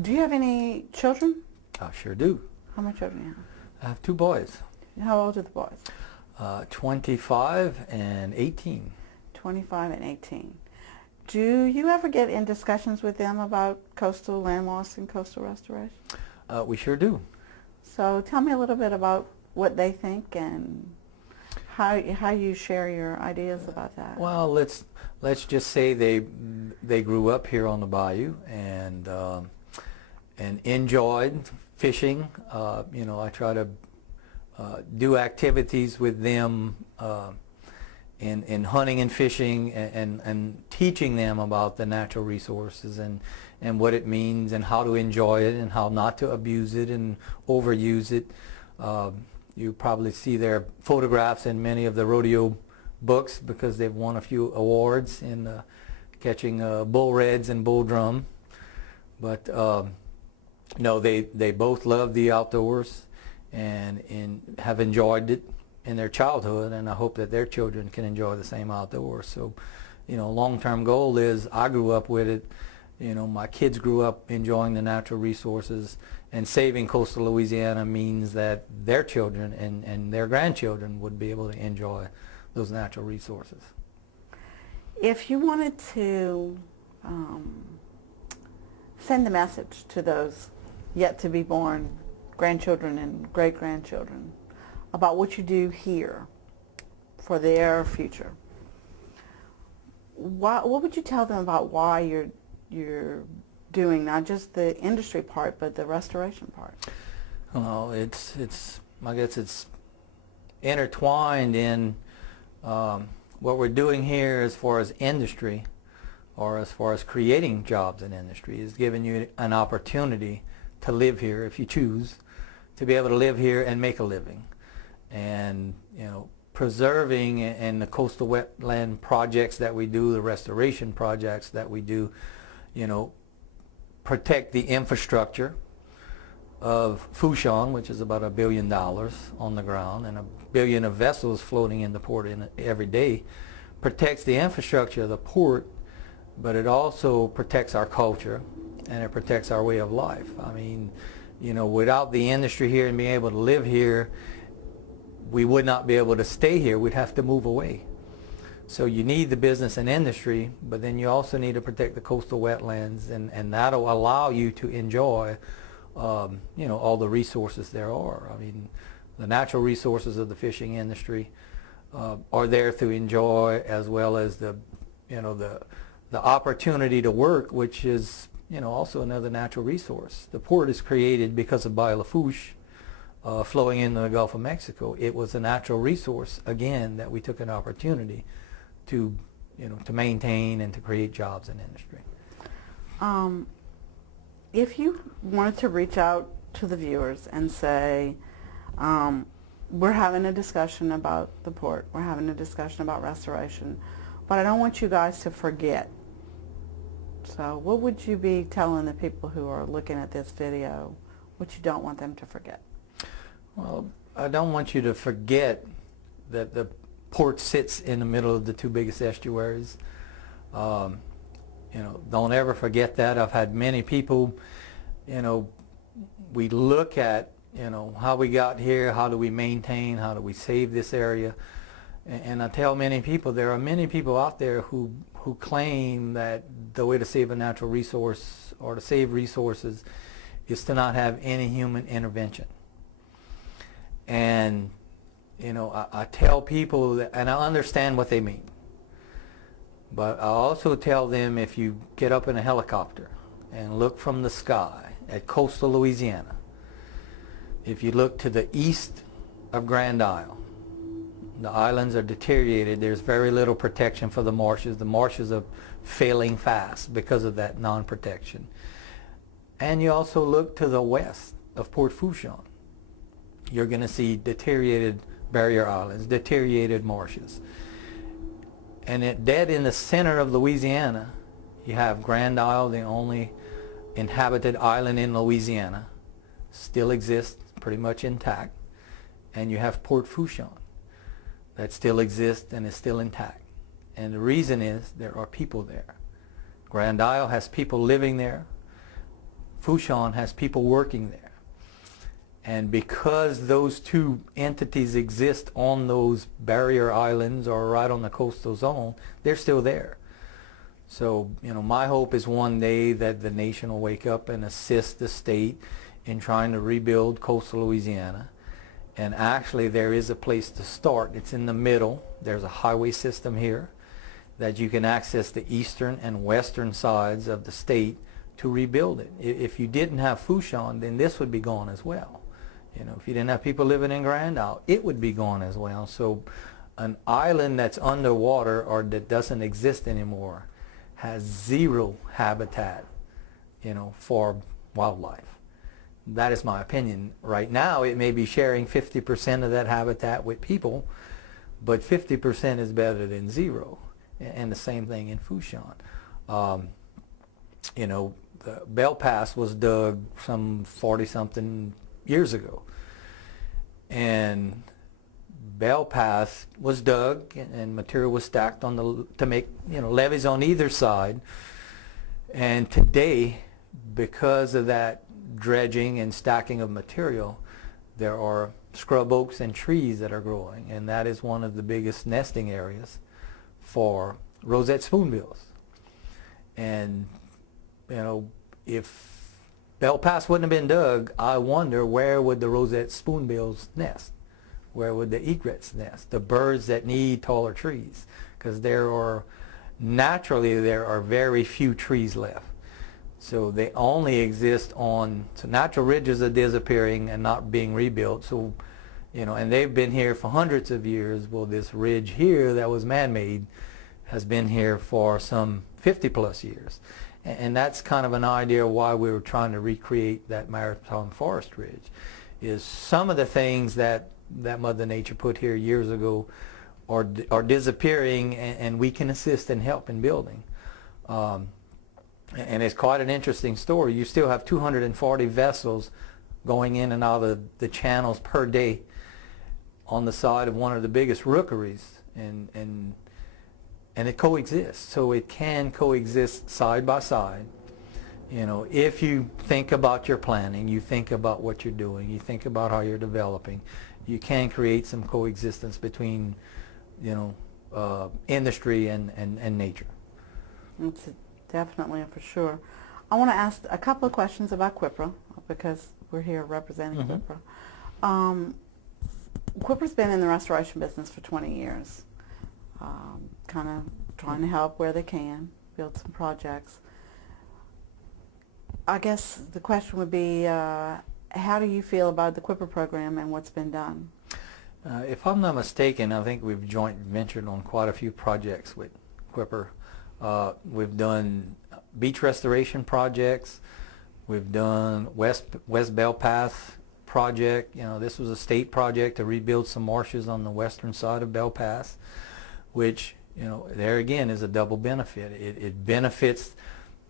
Do you have any children? I sure do. How many children do you have? I have two boys, How old are the boys? 25 and 18. 25 and 18. Do you ever get in discussions with them about coastal land loss and coastal restoration? We sure do. So tell me a little bit about what they think and how you share your ideas about that. Well, let's just say they grew up here on the bayou and enjoyed fishing. I try to do activities with them in hunting and fishing and teaching them about the natural resources and what it means and how to enjoy it and how not to abuse it and overuse it. You probably see their photographs in many of the rodeo books because they've won a few awards in catching bull reds and bull drum. But no, they both love the outdoors and have enjoyed it in their childhood, and I hope that their children can enjoy the same outdoors. So, long-term goal is I grew up with it. My kids grew up enjoying the natural resources, and saving coastal Louisiana means that their children and their grandchildren would be able to enjoy those natural resources. If you wanted to send a message to those yet to be born grandchildren and great-grandchildren about what you do here for their future, what would you tell them about why you're doing not just the industry part but the restoration part? Well, I guess it's intertwined in what we're doing here as far as industry, or as far as creating jobs in industry, is giving you an opportunity to live here if you choose, to be able to live here and make a living. And preserving and the coastal wetland projects that we do, the restoration projects that we do, protect the infrastructure of Fourchon, which is about $1 billion on the ground, and 1 billion of vessels floating in the port every day, protects the infrastructure of the port, but it also protects our culture and it protects our way of life. I mean, without the industry here and being able to live here, we would not be able to stay here. We'd have to move away. So you need the business and industry, but then you also need to protect the coastal wetlands, and that'll allow you to enjoy, all the resources there are. I mean, the natural resources of the fishing industry are there to enjoy, as well as the opportunity to work, which is, also another natural resource. The port is created because of Bayou Lafourche flowing into the Gulf of Mexico. It was a natural resource, again, that we took an opportunity to maintain and to create jobs in industry. If you wanted to reach out to the viewers and say, we're having a discussion about the port, we're having a discussion about restoration, but I don't want you guys to forget. So what would you be telling the people who are looking at this video, what you don't want them to forget? Well, I don't want you to forget that the port sits in the middle of the two biggest estuaries. Don't ever forget that. I've had many people, we look at, how we got here, how do we maintain, how do we save this area. And I tell many people, there are many people out there who claim that the way to save a natural resource or to save resources is to not have any human intervention. And I tell people that, and I understand what they mean, but I also tell them, if you get up in a helicopter and look from the sky at coastal Louisiana, if you look to the east of Grand Isle, the islands are deteriorated. There's very little protection for the marshes. The marshes are failing fast because of that non-protection. And you also look to the west of Port Fourchon. You're going to see deteriorated barrier islands, deteriorated marshes. And dead in the center of Louisiana, you have Grand Isle, the only inhabited island in Louisiana, still exists pretty much intact. And you have Port Fourchon that still exists and is still intact. And the reason is there are people there. Grand Isle has people living there. Fouchon has people working there. And because those two entities exist on those barrier islands or right on the coastal zone, they're still there. So, my hope is one day that the nation will wake up and assist the state in trying to rebuild coastal Louisiana. And actually there is a place to start. It's in the middle. There's a highway system here that you can access the eastern and western sides of the state to rebuild it. If you didn't have Fouchon, then this would be gone as well. If you didn't have people living in Grand Isle, it would be gone as well. So an island that's underwater or that doesn't exist anymore has zero habitat, for wildlife. That is my opinion. Right now, it may be sharing 50% of that habitat with people, but 50% is better than zero. And the same thing in Fouchon. The Bell Pass was dug some 40-something years ago. And Bell Pass was dug and material was stacked on to make levees on either side. And today, because of that dredging and stacking of material, there are scrub oaks and trees that are growing, and that is one of the biggest nesting areas for rosette spoonbills. And if Bell Pass wouldn't have been dug, I wonder where would the rosette spoonbills nest? Where would the egrets nest? The birds that need taller trees, because there are very few trees left. So they only exist so natural ridges are disappearing and not being rebuilt. So, and they've been here for hundreds of years. Well, this ridge here that was man-made has been here for some 50 plus years. And that's kind of an idea why we were trying to recreate that maritime forest ridge, is some of the things that Mother Nature put here years ago are disappearing, and we can assist and help in building. And it's quite an interesting story. You still have 240 vessels going in and out of the channels per day on the side of one of the biggest rookeries, and it coexists. So it can coexist side by side. If you think about your planning, you think about what you're doing, you think about how you're developing, you can create some coexistence between, industry and nature. That's definitely, for sure. I want to ask a couple of questions about QIPRA, because we're here representing QIPRA. QIPRA's been in the restoration business for 20 years, kind of trying to help where they can, build some projects. I guess the question would be, how do you feel about the QIPRA program and what's been done? If I'm not mistaken, I think we've joint ventured on quite a few projects with QIPRA. We've done beach restoration projects. We've done West Bell Pass project. This was a state project to rebuild some marshes on the western side of Bell Pass, which, there again is a double benefit. It benefits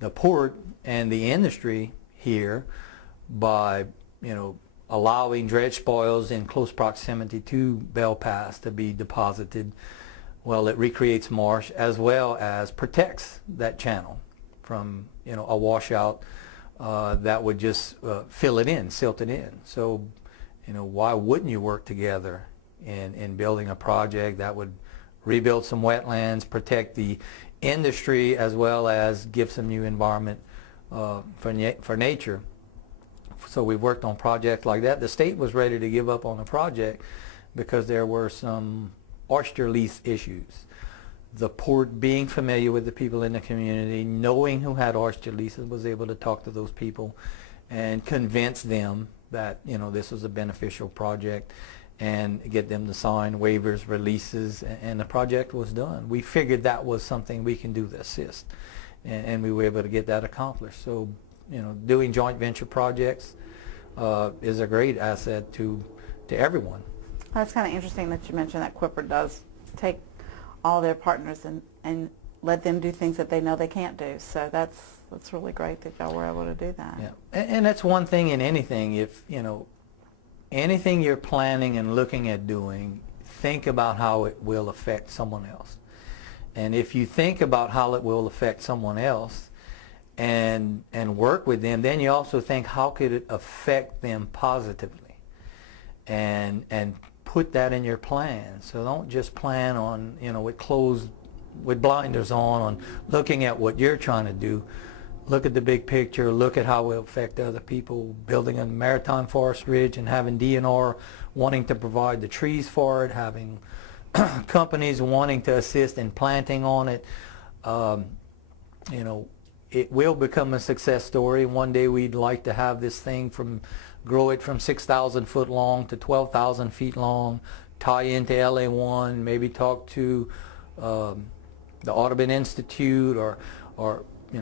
the port and the industry here by, allowing dredge spoils in close proximity to Bell Pass to be deposited. Well, it recreates marsh as well as protects that channel from, a washout that would just fill it in, silt it in. So, why wouldn't you work together in building a project that would rebuild some wetlands, protect the industry, as well as give some new environment for nature? So we've worked on projects like that. The state was ready to give up on the project because there were some oyster lease issues. The port, being familiar with the people in the community, knowing who had oyster leases, was able to talk to those people and convince them that this was a beneficial project and get them to sign waivers, releases, and the project was done. We figured that was something we can do to assist, and we were able to get that accomplished. So, doing joint venture projects is a great asset to everyone. That's kind of interesting that you mentioned that QIPRA does take all their partners and let them do things that they know they can't do. So that's really great that y'all were able to do that. Yeah, and that's one thing in anything. If anything you're planning and looking at doing, think about how it will affect someone else. And if you think about how it will affect someone else, and work with them, then you also think, how could it affect them positively, and put that in your plan. So don't just plan on, with blinders on looking at what you're trying to do. Look at the big picture, look at how it will affect other people. Building a maritime forest ridge and having DNR wanting to provide the trees for it, having companies wanting to assist in planting on it. It will become a success story. One day we'd like to have this thing grow it from 6,000 foot long to 12,000 feet long, tie into LA1, maybe talk to the Audubon Institute or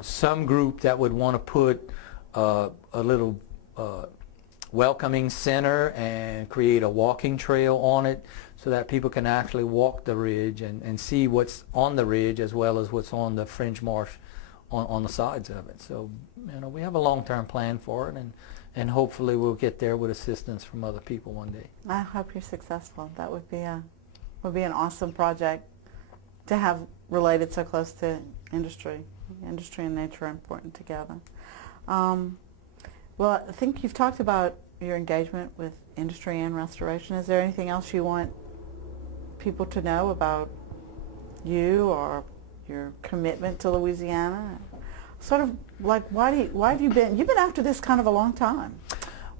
some group that would want to put a little welcoming center and create a walking trail on it so that people can actually walk the ridge and see what's on the ridge as well as what's on the fringe marsh on the sides of it. So we have a long-term plan for it, and hopefully we'll get there with assistance from other people one day. I hope you're successful. That would be an awesome project to have related so close to industry. Industry and nature are important together. Well, I think you've talked about your engagement with industry and restoration. Is there anything else you want people to know about you or your commitment to Louisiana? Sort of like, why have you've been after this kind of a long time?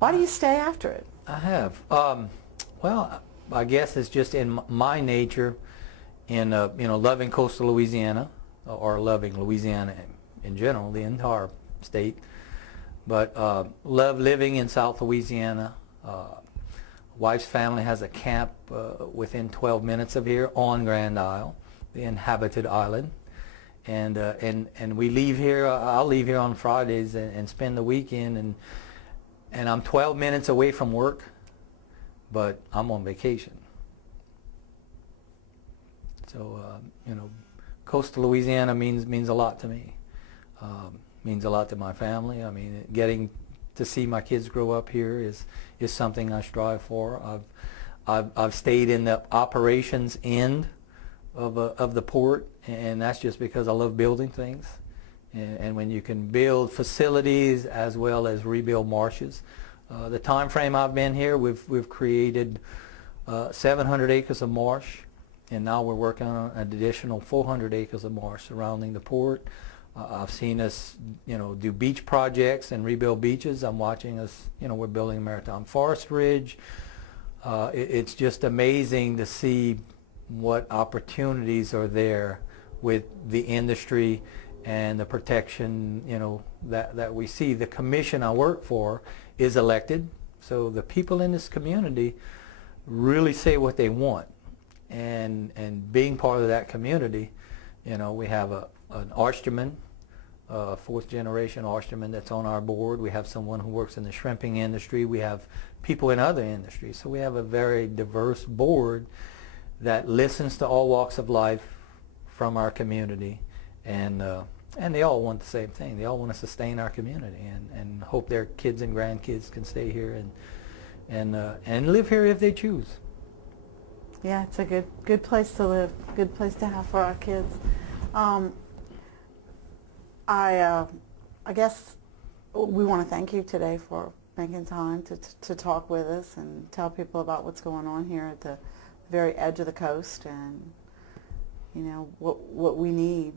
Why do you stay after it? I have. Well, I guess it's just in my nature in loving coastal Louisiana, or loving Louisiana in general, the entire state, but love living in South Louisiana. Wife's family has a camp within 12 minutes of here on Grand Isle, the inhabited island, and we leave here. I'll leave here on Fridays and spend the weekend, and I'm 12 minutes away from work, but I'm on vacation. So coastal Louisiana means a lot to me. Means a lot to my family. I mean, getting to see my kids grow up here is something I strive for. I've stayed in the operations end of the port, and that's just because I love building things. And when you can build facilities as well as rebuild marshes, the time frame I've been here, we've created 700 acres of marsh. And now we're working on an additional 400 acres of marsh surrounding the port. I've seen us, do beach projects and rebuild beaches. I'm watching us, we're building a maritime forest ridge. It's just amazing to see what opportunities are there with the industry and the protection, that we see. The commission I work for is elected, so the people in this community really say what they want. And being part of that community, we have an oysterman, fourth generation oysterman that's on our board. We have someone who works in the shrimping industry. We have people in other industries. So we have a very diverse board that listens to all walks of life from our community, and they all want the same thing. They all want to sustain our community and hope their kids and grandkids can stay here and live here if they choose. Yeah, it's a good place to live, good place to have for our kids. I guess we want to thank you today for making time to talk with us and tell people about what's going on here at the very edge of the coast, and what we need.